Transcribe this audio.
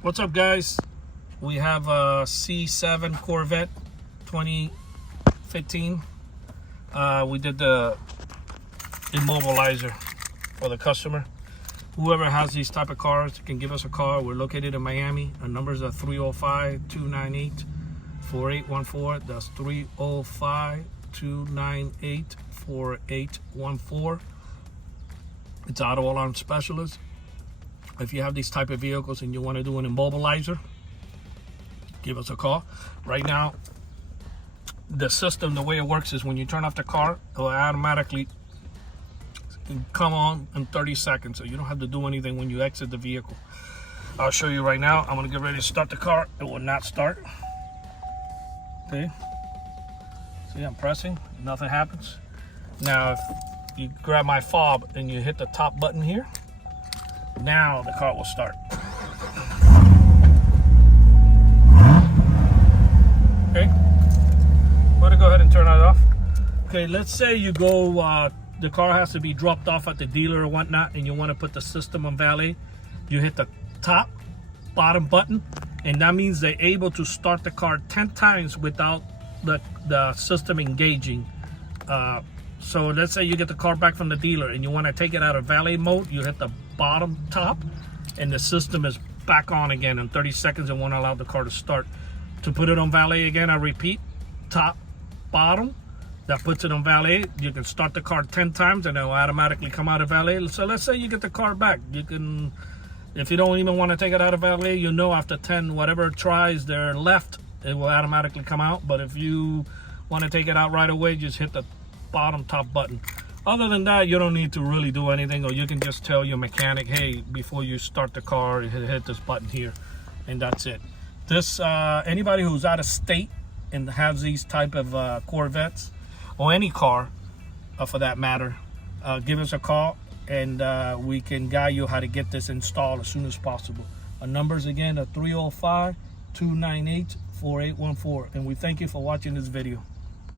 What's up, guys? We have a C7 Corvette 2015. We did the immobilizer for the customer. Whoever has these type of cars can give us a call. We're located in Miami. Our numbers are 305-298-4814. That's 305-298-4814. It's auto alarm specialist. If you have these type of vehicles and you want to do an immobilizer, give us a call. Right now, the system, the way it works is when you turn off the car, it will automatically come on in 30 seconds. So you don't have to do anything when you exit the vehicle. I'll show you right now. I'm going to get ready to start the car. It will not start. Okay. See, I'm pressing. Nothing happens. Now, if you grab my fob and you hit the top button here, now the car will start. Okay, I'm gonna go ahead and turn it off. Okay, let's say you go, the car has to be dropped off at the dealer or whatnot, and you want to put the system on valet. You hit the top, bottom button, and that means they're able to start the car 10 times without the system engaging. So let's say you get the car back from the dealer and you want to take it out of valet mode. You hit the bottom top and the system is back on again in 30 seconds and won't allow the car to start. To put it on valet again, I repeat, top, bottom, that puts it on valet. You can start the car 10 times and it will automatically come out of valet. So let's say you get the car back. You can, if you don't even want to take it out of valet, you know after 10 whatever tries there left, it will automatically come out. But if you want to take it out right away, just hit the bottom top button. Other than that, you don't need to really do anything, or you can just tell your mechanic, hey, before you start the car, hit this button here, and that's it. This anybody who's out of state and has these type of Corvettes or any car for that matter, give us a call and we can guide you how to get this installed as soon as possible. Our numbers again are 305-298-4814, and we thank you for watching this video.